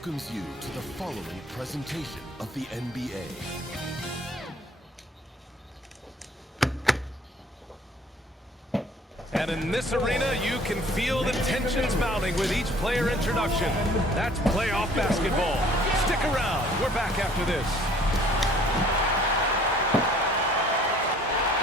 welcomes you to the following presentation of the NBA. And in this arena, you can feel the tensions mounting with each player introduction. That's playoff basketball. Stick around. We're back after this.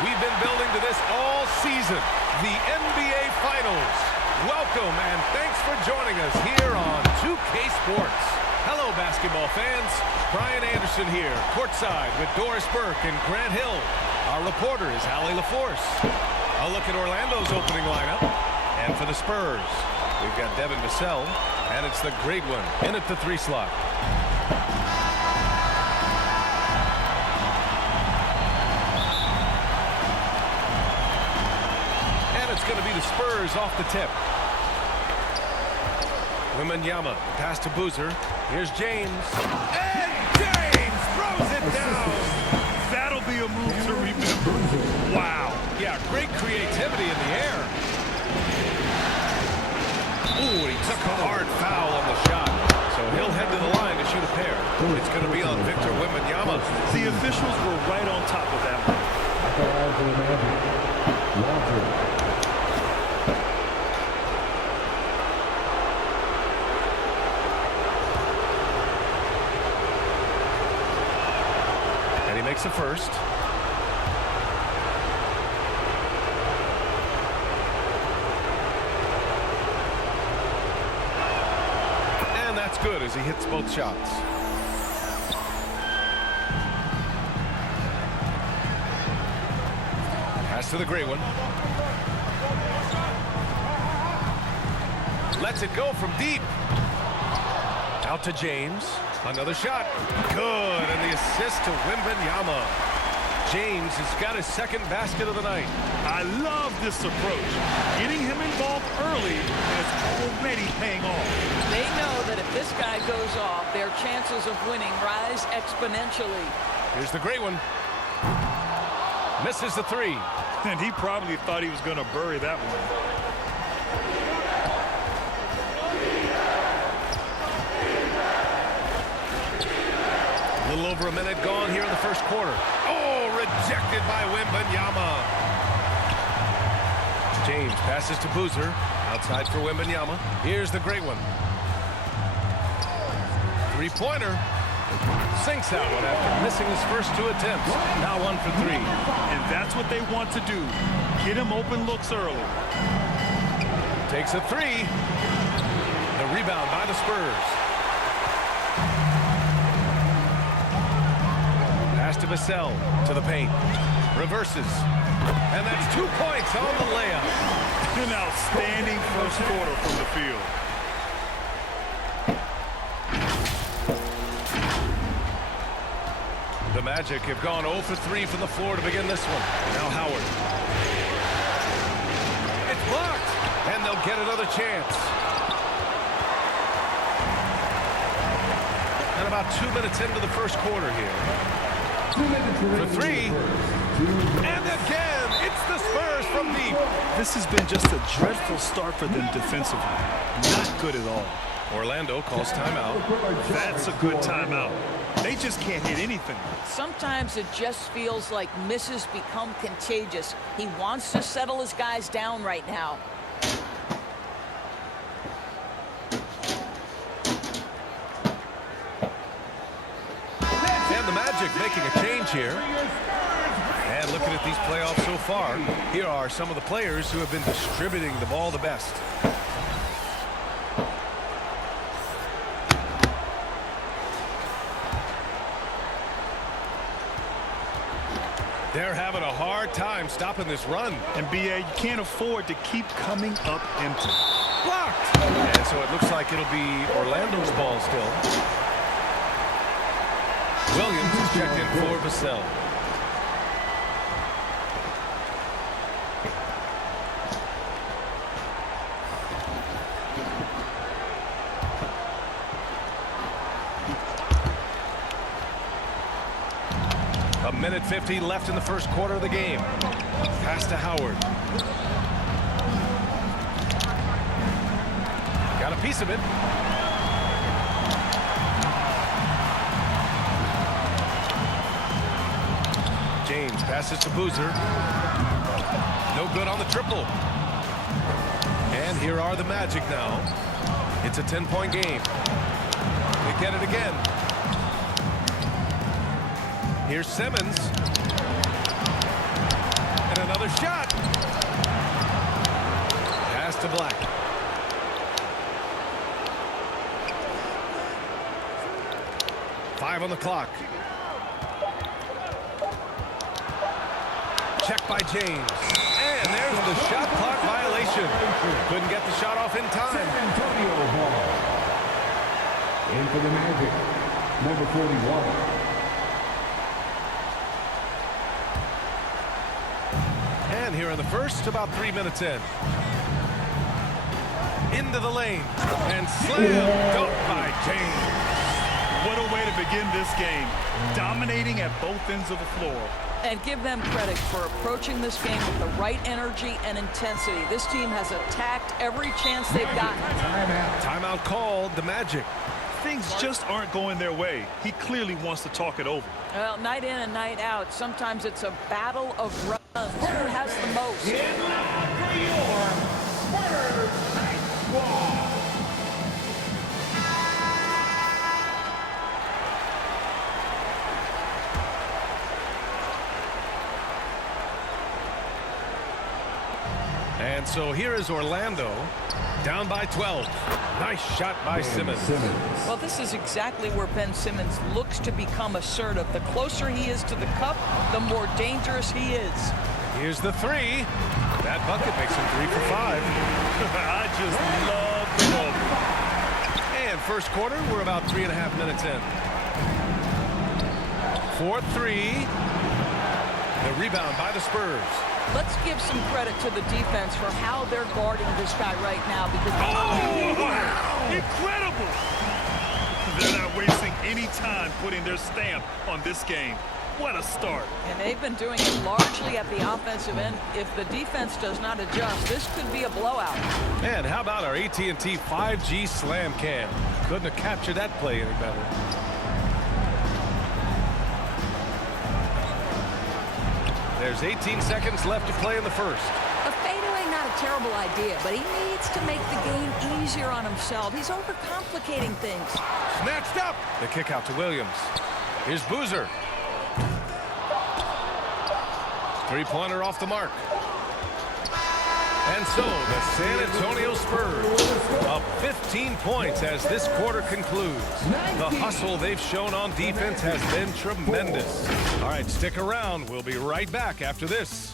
We've been building to this all season, the NBA Finals. Welcome and thanks for joining us here on 2K Sports. Hello, basketball fans. Brian Anderson here, courtside with Doris Burke and Grant Hill. Our reporter is Allie LaForce. A look at Orlando's opening lineup. And for the Spurs, we've got Devin Vassell, and it's the great one in at the 3 slot. And it's going to be the Spurs off the tip. Wembanyama, pass to Boozer. Here's James. And James throws it down. That'll be a move to remember. Wow. Yeah, great creativity in the air. Ooh, he took a hard foul on the shot. So he'll head to the line to shoot a pair. It's going to be on Victor Wembanyama. The officials were right on top of that one. And he makes a first. That's good as he hits both shots. Pass to the great one. Lets it go from deep. Out to James. Another shot. Good. And the assist to Wembanyama. James has got his second basket of the night. I love this approach. Getting him involved early is already paying off. They know that if this guy goes off, their chances of winning rise exponentially. Here's the great one. Misses the 3. And he probably thought he was going to bury that one. A little over a minute gone here in the first quarter. Oh, rejected by Wembanyama. James passes to Boozer. Outside for Wembanyama. Here's the great one. 3-pointer. Sinks that one after missing his first 2 attempts. Now 1 for 3. And that's what they want to do. Get him open looks early. Takes a 3. The rebound by the Spurs. Pass to Vassell, to the paint. Reverses. And that's 2 points on the layup. An outstanding first quarter from the field. The Magic have gone 0 for 3 from the floor to begin this one. Now Howard. It's blocked. And they'll get another chance. And about 2 minutes into the first quarter here. For 3. And again, it's the Spurs from deep. This has been just a dreadful start for them defensively. Not good at all. Orlando calls timeout. That's a good timeout. They just can't hit anything. Sometimes it just feels like misses become contagious. He wants to settle his guys down right now. And the Magic making a change here. And looking at these playoffs so far, here are some of the players who have been distributing the ball the best. They're having a hard time stopping this run. And BA, you can't afford to keep coming up empty. Blocked. And so it looks like it'll be Orlando's ball still. Williams is checked in for Vassell. A minute 50 left in the first quarter of the game. Pass to Howard. Got a piece of it. James passes to Boozer. No good on the triple. And here are the Magic now. It's a 10-point game. They get it again. Here's Simmons. And another shot. Pass to Black. Five on the clock. Check by James. And there's the shot clock violation. Couldn't get the shot off in time. Antonio ball. In for the Magic, number 41. And here in the first, about 3 minutes in. Into the lane. And slam dunk by James. What a way to begin this game. Dominating at both ends of the floor. And give them credit for approaching this game with the right energy and intensity. This team has attacked every chance they've gotten. Timeout called the Magic. Things just aren't going their way. He clearly wants to talk it over. Well, night in and night out, sometimes it's a battle of runs. Who has the most? In line for your Spurs baseball. And so here is Orlando, down by 12. Nice shot by Simmons. Well, this is exactly where Ben Simmons looks to become assertive. The closer he is to the cup, the more dangerous he is. Here's the three. That bucket makes him 3 for 5. I just love the moment. And first quarter, we're about 3.5 minutes in. 4-3. The rebound by the Spurs. Let's give some credit to the defense for how they're guarding this guy right now because Wow! Incredible! They're not wasting any time putting their stamp on this game. What a start. and they've been doing it largely at the offensive end. If the defense does not adjust, this could be a blowout. And how about our AT&T 5G slam cam? Couldn't have captured that play any better. There's 18 seconds left to play in the first. A fadeaway, not a terrible idea, but he needs to make the game easier on himself. He's overcomplicating things. Snatched up. The kick out to Williams. Here's Boozer. Three-pointer off the mark. And so the San Antonio Spurs up 15 points as this quarter concludes. The hustle they've shown on defense has been tremendous. All right, stick around. We'll be right back after this.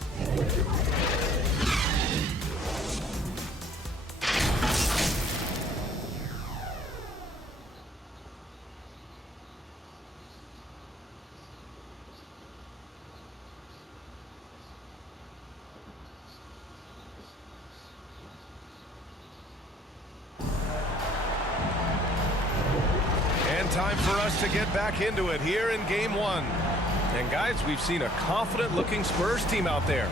Time for us to get back into it here in game one. And guys, we've seen a confident looking Spurs team out there.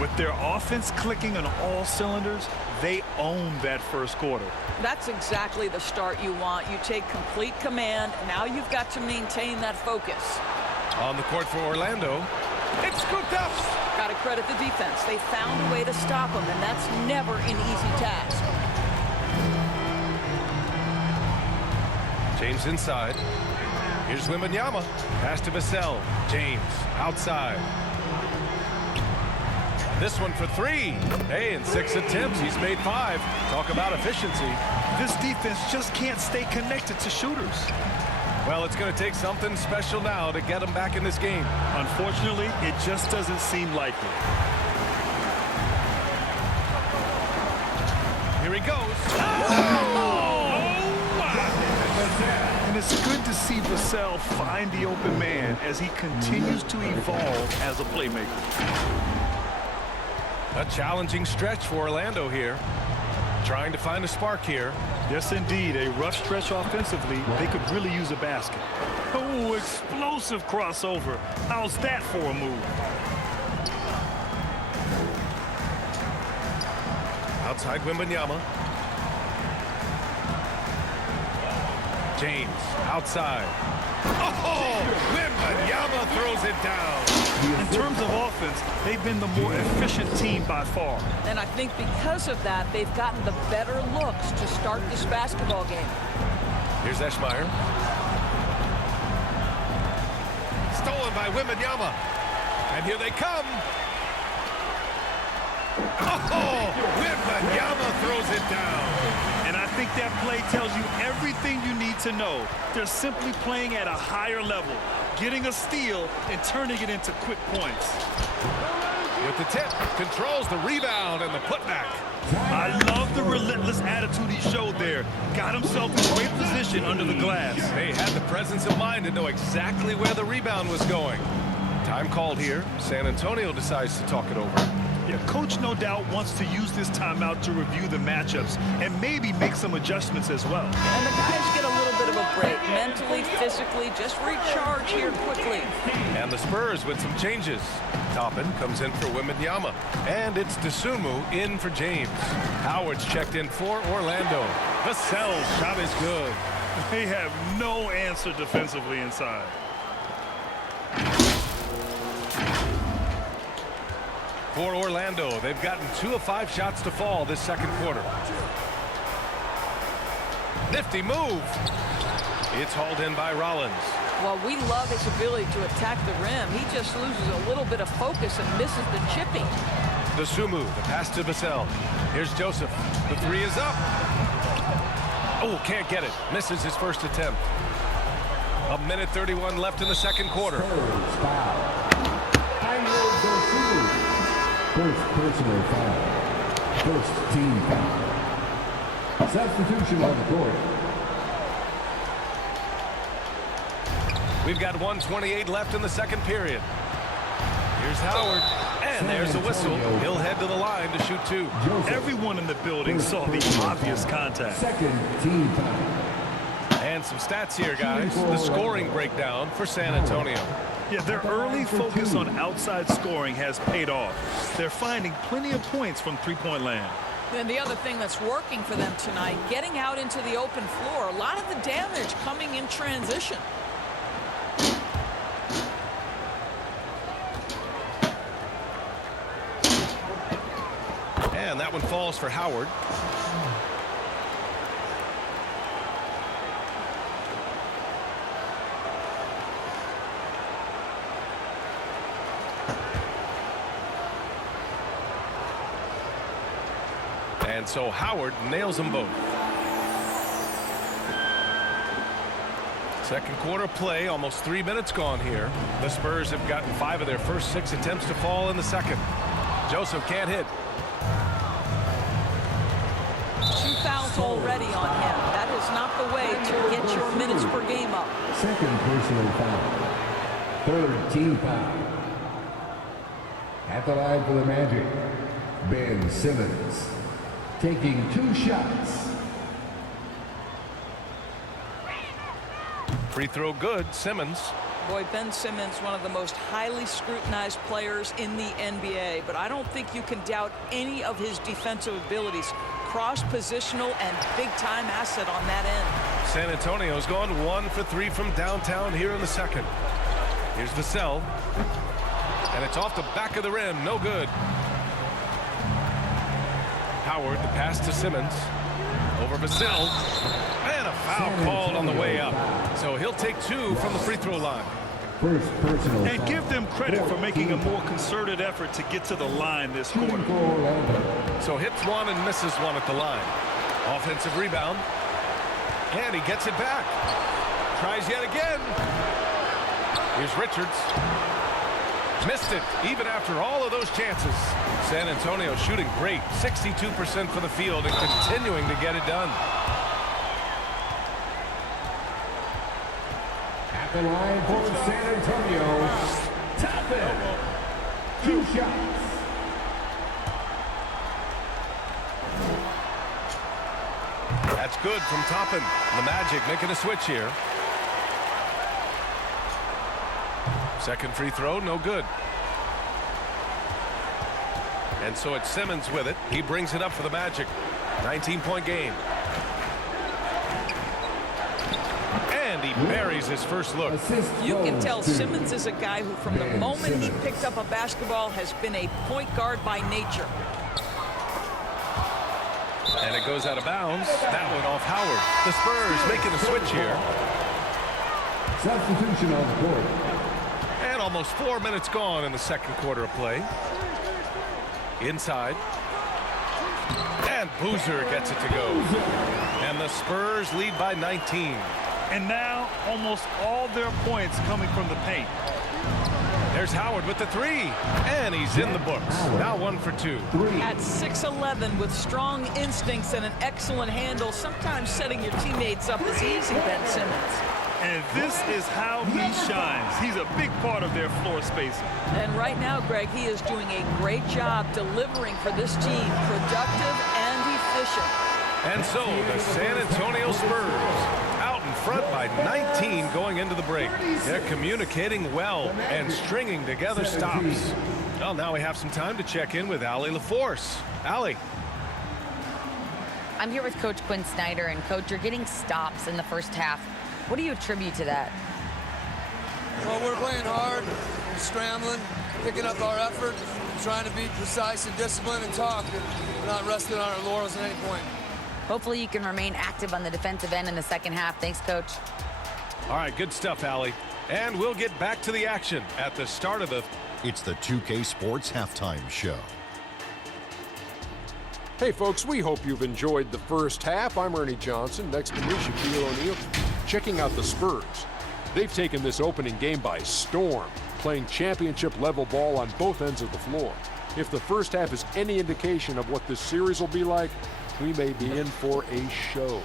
With their offense clicking on all cylinders, they own that first quarter. That's exactly the start you want. You take complete command. Now you've got to maintain that focus. On the court for Orlando, it's scooped up. Got to credit the defense. They found a way to stop them, and that's never an easy task. James inside. Here's Wembanyama. Pass to Vassell. James outside. This one for three. Hey, in 6 attempts, he's made 5. Talk about efficiency. This defense just can't stay connected to shooters. Well, it's going to take something special now to get them back in this game. Unfortunately, it just doesn't seem likely. Here he goes. And it's good to see Vassell find the open man as he continues to evolve as a playmaker. A challenging stretch for Orlando here. Trying to find a spark here. Yes, indeed. A rough stretch offensively. They could really use a basket. Oh, explosive crossover. How's that for a move? Outside Wembanyama. James outside. Oh, Wembanyama throws it down. In terms of offense, they've been the more efficient team by far. And I think because of that, they've gotten the better looks to start this basketball game. Here's Eschmeyer. Stolen by Wembanyama. And here they come. Oh, Wembanyama throws it down. And I think that play tells you everything you need to know. They're simply playing at a higher level, getting a steal and turning it into quick points. With the tip, controls the rebound and the putback. I love the relentless attitude he showed there. Got himself in great position under the glass. They had the presence of mind to know exactly where the rebound was going. Time called here. San Antonio decides to talk it over. Yeah, coach no doubt wants to use this timeout to review the matchups and maybe make some adjustments as well. And the guys get a little bit of a break, mentally, physically, just recharge here quickly. And the Spurs with some changes. Toppin comes in for Wembanyama. And it's Dosunmu in for James. Howard's checked in for Orlando. Vassell's shot is good. They have no answer defensively inside. For Orlando, they've gotten 2 of 5 shots to fall this second quarter. Nifty move. It's hauled in by Rollins. Well, we love his ability to attack the rim. He just loses a little bit of focus and misses the chipping. Dosunmu, the pass to Vassell. Here's Joseph. The 3 is up. Oh, can't get it. Misses his first attempt. 1:31 left in the second quarter. Spurs foul. First personal foul. First team foul. Substitution on the court. We've got 1:28 left in the second period. Here's Howard. And there's the whistle. He'll head to the line to shoot 2. Everyone in the building saw the obvious contact. Second team foul. And some stats here, guys. The scoring breakdown for San Antonio. Yeah, their early focus on outside scoring has paid off. They're finding plenty of points from three-point land. And the other thing that's working for them tonight, getting out into the open floor. A lot of the damage coming in transition. And that one falls for Howard. And so Howard nails them both. Second quarter play, almost 3 minutes gone here. The Spurs have gotten 5 of their first 6 attempts to fall in the second. Joseph can't hit. 2 fouls already on him. That is not the way to get your minutes per game up. Second personal foul. Third team foul. At the line for the Magic, Ben Simmons. Taking 2 shots. Free throw good, Simmons. Boy, Ben Simmons, one of the most highly scrutinized players in the NBA, but I don't think you can doubt any of his defensive abilities. Cross-positional and big-time asset on that end. San Antonio's gone 1 for 3 from downtown here in the second. Here's Vassell. And it's off the back of the rim, no good. Howard, the pass to Simmons. Over Vassell. And a foul called on the way up. So he'll take 2 from the free throw line. First personal And foul. give them credit for making a more concerted effort to get to the line this quarter. So hits 1 and misses 1 at the line. Offensive rebound. And he gets it back. Tries yet again. Here's Richards. Missed it, even after all of those chances. San Antonio shooting great, 62% for the field and continuing to get it done. At the line for San Antonio, Toppin. 2 shots. That's good from Toppin. The Magic making a switch here. Second free throw, no good. And so it's Simmons with it. He brings it up for the Magic. 19-point game. And he buries his first look. You can tell Simmons is a guy who, from the moment he picked up a basketball, has been a point guard by nature. And it goes out of bounds. That one off Howard. The Spurs making the switch here. Substitution on the court. And almost 4 minutes gone in the second quarter of play. Inside. And Boozer gets it to go. And the Spurs lead by 19. And now almost all their points coming from the paint. There's Howard with the three. And he's in the books. Now 1 for 2. At 6'11", with strong instincts and an excellent handle, sometimes setting your teammates up is easy, Ben Simmons. And this is how he shines. He's a big part of their floor spacing. And right now, Greg, he is doing a great job delivering for this team, productive and efficient. And so the San Antonio Spurs out in front by 19 going into the break. They're communicating well and stringing together stops. Well, now we have some time to check in with Allie LaForce. Allie. I'm here with Coach Quinn Snyder, and Coach, you're getting stops in the first half. What do you attribute to that? Well, we're playing hard, scrambling, picking up our effort, trying to be precise and disciplined and talk. We're not resting on our laurels at any point. Hopefully you can remain active on the defensive end in the second half. Thanks, Coach. All right, good stuff, Allie. And we'll get back to the action at the start of the... It's the 2K Sports Halftime Show. Hey, folks, we hope you've enjoyed the first half. I'm Ernie Johnson. Next to me, Shaquille O'Neal. Checking out the Spurs. They've taken this opening game by storm, playing championship-level ball on both ends of the floor. If the first half is any indication of what this series will be like, we may be in for a show.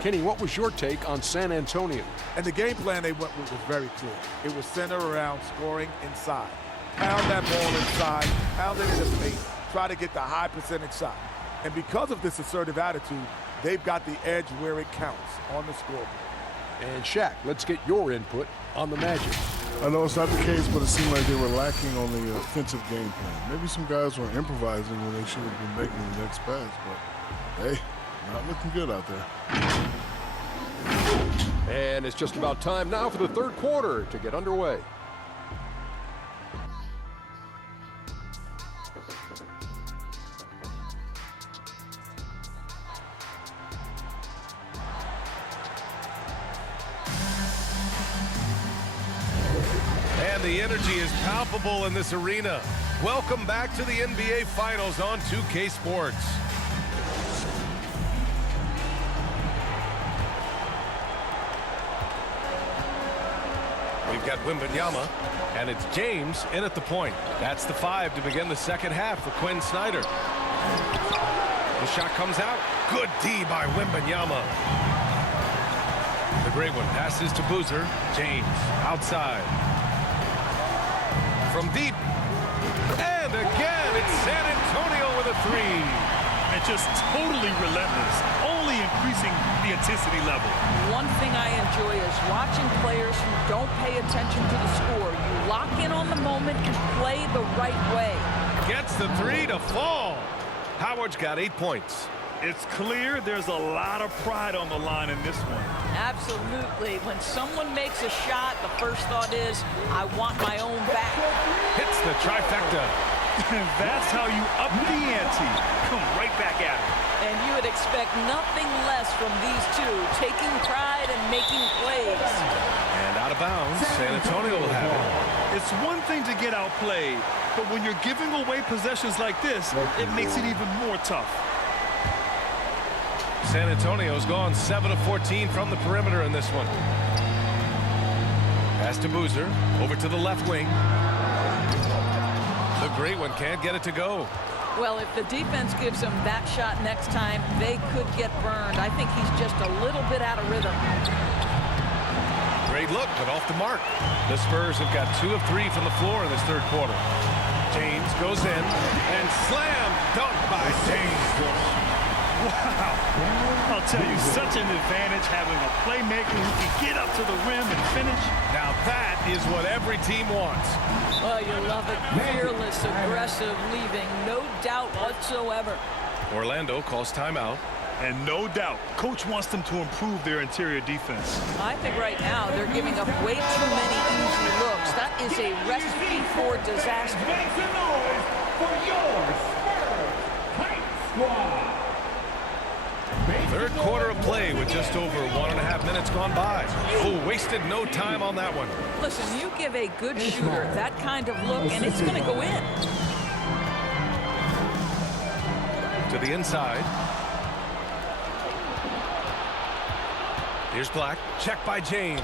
Kenny, what was your take on San Antonio? And the game plan they went with was very clear. It was centered around scoring inside. Pound that ball inside, pound it in the paint, try to get the high percentage shot. And because of this assertive attitude, they've got the edge where it counts on the scoreboard. And Shaq, let's get your input on the Magic. I know it's not the case, but it seemed like they were lacking on the offensive game plan. Maybe some guys were improvising when they should have been making the next pass, but hey, not looking good out there. And it's just about time now for the third quarter to get underway. And the energy is palpable in this arena. Welcome back to the NBA Finals on 2K Sports. We've got Wembanyama, and it's James in at the point. That's the 5 to begin the second half for Quinn Snyder. The shot comes out. Good D by Wembanyama. The great one passes to Boozer. James outside. From deep. And again, it's San Antonio with a 3. And just totally relentless, only increasing the intensity level. One thing I enjoy is watching players who don't pay attention to the score. You lock in on the moment and play the right way. Gets the 3 to fall. Howard's got 8 points. It's clear there's a lot of pride on the line in this one. Absolutely. When someone makes a shot, the first thought is, I want my own back. Hits the trifecta. That's how you up the ante. Come right back at it. And you would expect nothing less from these two, taking pride and making plays. And out of bounds, San Antonio will have it. It's one thing to get outplayed, but when you're giving away possessions like this, it makes it even more tough. San Antonio's gone 7 of 14 from the perimeter in this one. Pass to Boozer, over to the left wing. The great one can't get it to go. Well, if the defense gives him that shot next time, they could get burned. I think he's just a little bit out of rhythm. Great look, but off the mark. The Spurs have got 2 of 3 from the floor in this third quarter. James goes in and slam dunk by James. Wow. I'll tell you, such an advantage having a playmaker who can get up to the rim and finish. Now that is what every team wants. Oh, you love it. Fearless, aggressive, leaving no doubt whatsoever. Orlando calls timeout. And no doubt, coach wants them to improve their interior defense. I think right now they're giving up way too many easy looks. That is a recipe for disaster. Make some noise for your Spurs Hype Squad. Third quarter of play with just over 1.5 minutes gone by. Oh, wasted no time on that one. Listen, you give a good shooter that kind of look, and it's going to go in. To the inside. Here's Black. Check by James.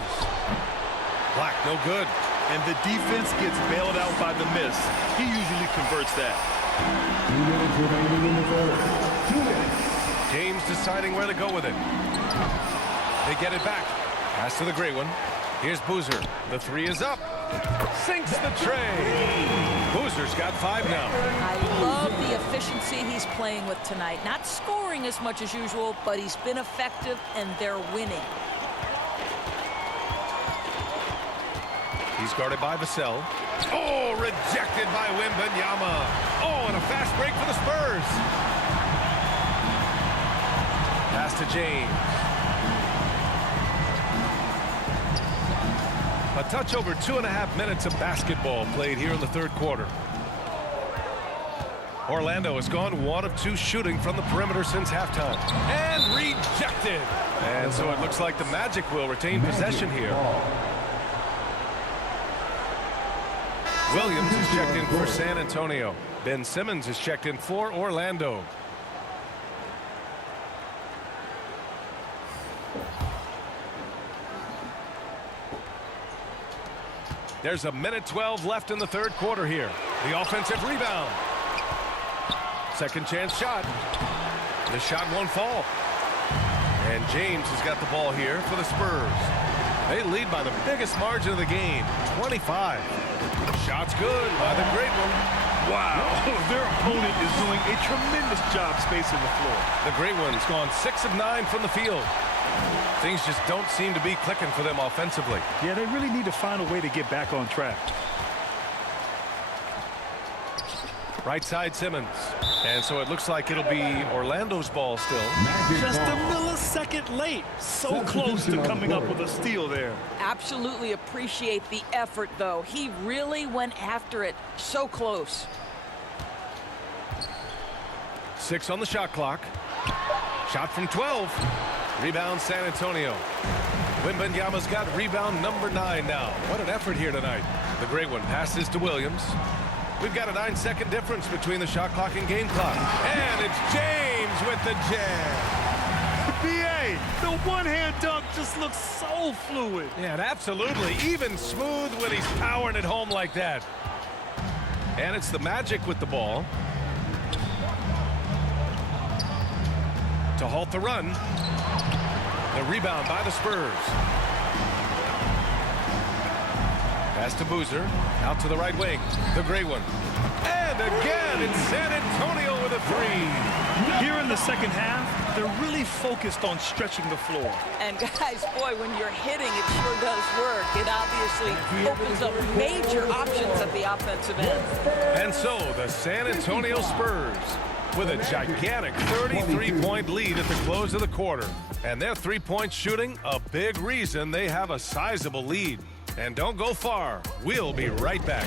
Black, no good. And the defense gets bailed out by the miss. He usually converts that. 2 minutes remaining in the third. 2 minutes. James deciding where to go with it. They get it back. Pass to the gray one. Here's Boozer. The three is up. Sinks the tray. Boozer's got 5 now. I love the efficiency he's playing with tonight. Not scoring as much as usual, but he's been effective, and they're winning. He's guarded by Vassell. Oh, rejected by Wembanyama. Oh, and a fast break for the Spurs. Pass to James. A touch over 2.5 minutes of basketball played here in the third quarter. Orlando has gone 1 of 2 shooting from the perimeter since halftime. And rejected. And so it looks like the Magic will retain possession here. Williams is checked in for San Antonio. Ben Simmons is checked in for Orlando. There's 1:12 left in the third quarter here. The offensive rebound. Second chance shot. The shot won't fall. And James has got the ball here for the Spurs. They lead by the biggest margin of the game, 25. Shot's good by the great one. Wow, their opponent is doing a tremendous job spacing the floor. The great one's gone 6 of 9 from the field. Things just don't seem to be clicking for them offensively. Yeah, they really need to find a way to get back on track. Right side Simmons. And so it looks like it'll be Orlando's ball still. Just a millisecond late. So close to coming up with a steal there. Absolutely appreciate the effort, though. He really went after it. So close. 6 on the shot clock. Shot from 12. Rebound San Antonio. Wembanyama's got rebound number 9 now. What an effort here tonight. The great one passes to Williams. We've got a 9-second difference between the shot clock and game clock. And it's James with the jam. BA, the one-hand dunk just looks so fluid. Yeah, absolutely. Even smooth when he's powering it home like that. And it's the Magic with the ball. To halt the run. The rebound by the Spurs. Pass to Boozer. Out to the right wing. The gray one. And again, it's San Antonio with a 3. Here in the second half, they're really focused on stretching the floor. And guys, boy, when you're hitting, it sure does work. It obviously opens up major options at the offensive end. And so the San Antonio Spurs with a gigantic 33-point lead at the close of the quarter. And their three-point shooting, a big reason they have a sizable lead. And don't go far. We'll be right back.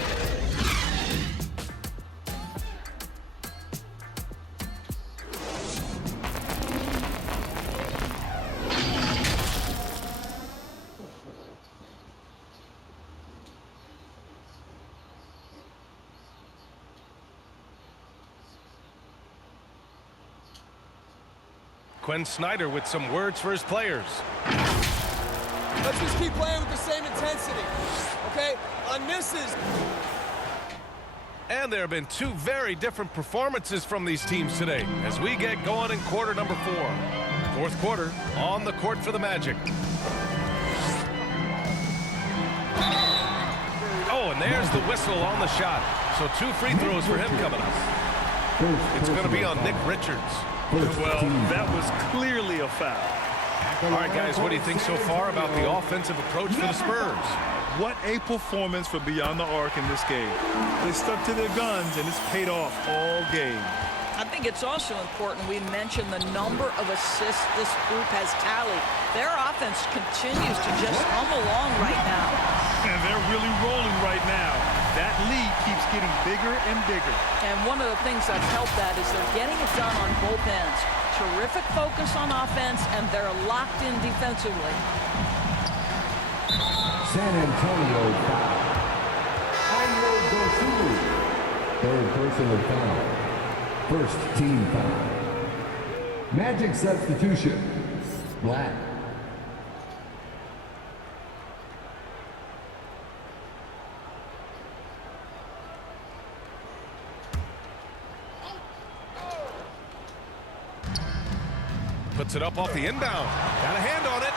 Quinn Snyder with some words for his players. Let's just keep playing with the same intensity, okay? On misses. And there have been 2 very different performances from these teams today as we get going in quarter number 4. Fourth quarter on the court for the Magic. Oh, and there's the whistle on the shot. So 2 free throws for him coming up. It's going to be on Nick Richards. Well, that was clearly a foul. All right, guys, what do you think so far about the offensive approach for the Spurs? What a performance for beyond the arc in this game. They stuck to their guns, and it's paid off all game. I think it's also important we mention the number of assists this group has tallied. Their offense continues to just hum along right now. And they're really rolling right now. That lead keeps getting bigger and bigger. And one of the things that's helped that is they're getting it done on both ends. Terrific focus on offense, and they're locked in defensively. San Antonio foul. Third personal foul. First team foul. Magic substitution. Black. Puts it up off the inbound. Got a hand on it.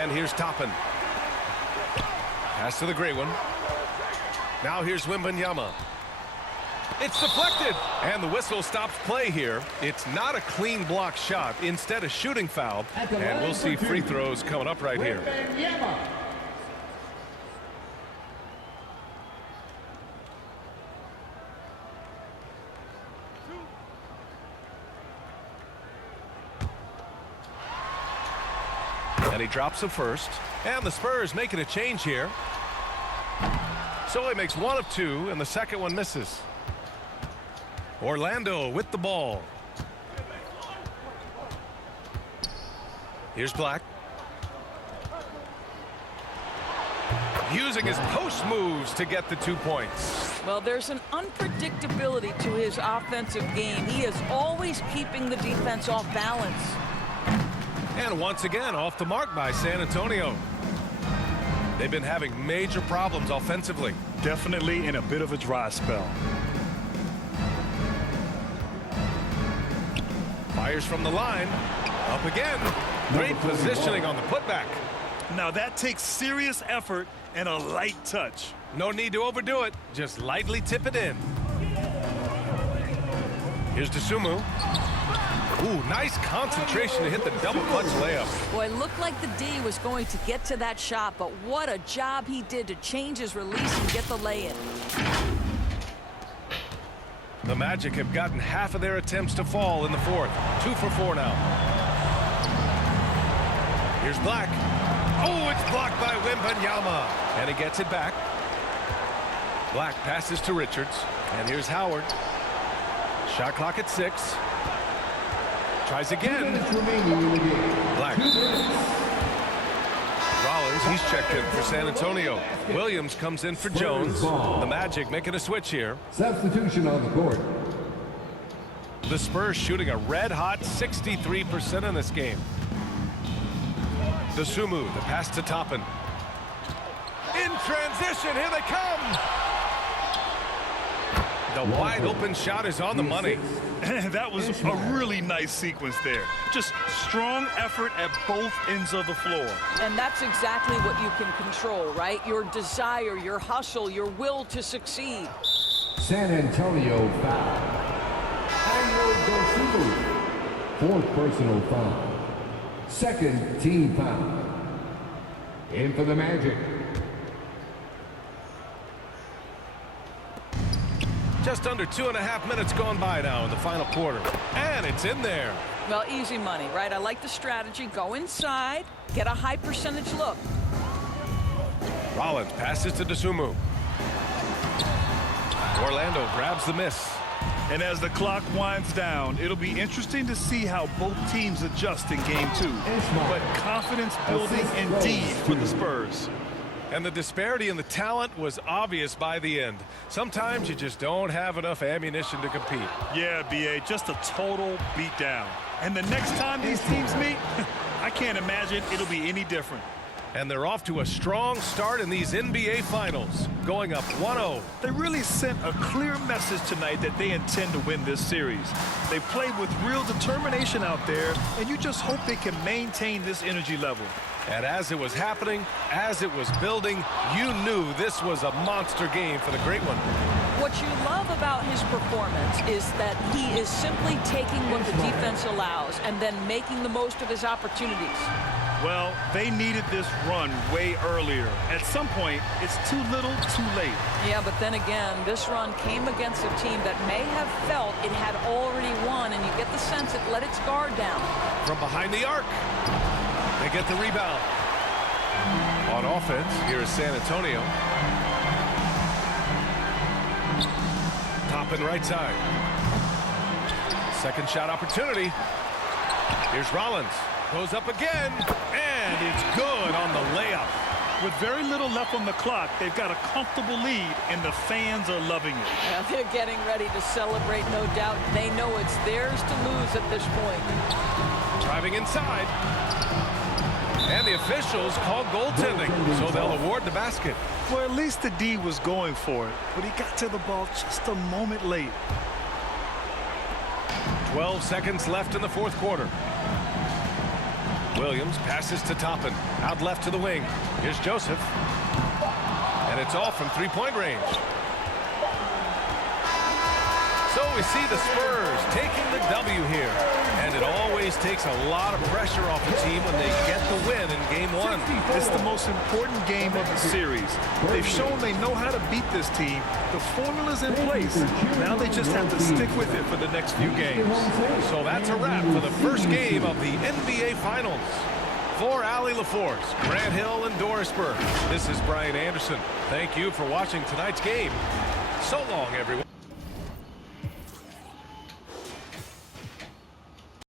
And here's Toppin. Pass to the gray one. Now here's Wembanyama. It's deflected. And the whistle stops play here. It's not a clean block shot. Instead, a shooting foul. And we'll see free throws coming up right here. And he drops the first. And the Spurs making a change here. So he makes one of two, and the second one misses. Orlando with the ball. Here's Black. Using his post moves to get the 2 points. Well, there's an unpredictability to his offensive game. He is always keeping the defense off balance. And once again, off the mark by San Antonio. They've been having major problems offensively. Definitely in a bit of a dry spell. Fires from the line. Up again. Great positioning on the putback. Now that takes serious effort and a light touch. No need to overdo it. Just lightly tip it in. Here's DeSumo. Ooh, nice concentration to hit the double clutch layup. Boy, it looked like the D was going to get to that shot, but what a job he did to change his release and get the lay-in. The Magic have gotten half of their attempts to fall in the fourth. 2 for 4 now. Here's Black. Oh, it's blocked by Wembanyama. And he gets it back. Black passes to Richards. And here's Howard. Shot clock at 6. Tries again. Black. Rollins, he's checked in for San Antonio. Williams comes in for Jones. The Magic making a switch here. Substitution on the court. The Spurs shooting a red-hot 63% in this game. DeSumo, the pass to Toppin. In transition, here they come. The wide-open shot is on the money. That was a really nice sequence there. Just strong effort at both ends of the floor. And that's exactly what you can control, right? Your desire, your hustle, your will to succeed. San Antonio foul. Fourth personal foul. Second team foul. In for the Magic. Just under 2.5 minutes gone by now in the final quarter. And it's in there. Well, easy money, right? I like the strategy. Go inside, get a high percentage look. Rollins passes to DeSumo. Orlando grabs the miss. And as the clock winds down, it'll be interesting to see how both teams adjust in game 2. But confidence building indeed for the Spurs. And the disparity in the talent was obvious by the end. Sometimes you just don't have enough ammunition to compete. Yeah, B.A., just a total beatdown. And the next time these teams meet, I can't imagine it'll be any different. And they're off to a strong start in these NBA Finals, going up 1-0. They really sent a clear message tonight that they intend to win this series. They played with real determination out there, and you just hope they can maintain this energy level. And as it was happening, as it was building, you knew this was a monster game for the Great One. What you love about his performance is that he is simply taking what the defense allows and then making the most of his opportunities. Well, they needed this run way earlier. At some point, it's too little, too late. Yeah, but then again, this run came against a team that may have felt it had already won, and you get the sense it let its guard down. From behind the arc, they get the rebound. On offense, here is San Antonio. Top and right side. Second shot opportunity. Here's Rollins. Goes up again, and it's good on the layup. With very little left on the clock, they've got a comfortable lead, and the fans are loving it. Yeah, they're getting ready to celebrate, no doubt. They know it's theirs to lose at this point. Driving inside. And the officials call goaltending, so they'll award the basket. Well, at least the D was going for it, but he got to the ball just a moment late. 12 seconds left in the fourth quarter. Williams passes to Toppin. Out left to the wing. Here's Joseph. And it's all from three-point range. So we see the Spurs taking the W here. And it always takes a lot of pressure off the team when they get the win in Game 1. It's the most important game of the series. They've shown they know how to beat this team. The formula's in place. Now they just have to stick with it for the next few games. So that's a wrap for the first game of the NBA Finals. For Allie LaForce, Grant Hill, and Doris Burke, this is Brian Anderson. Thank you for watching tonight's game. So long, everyone.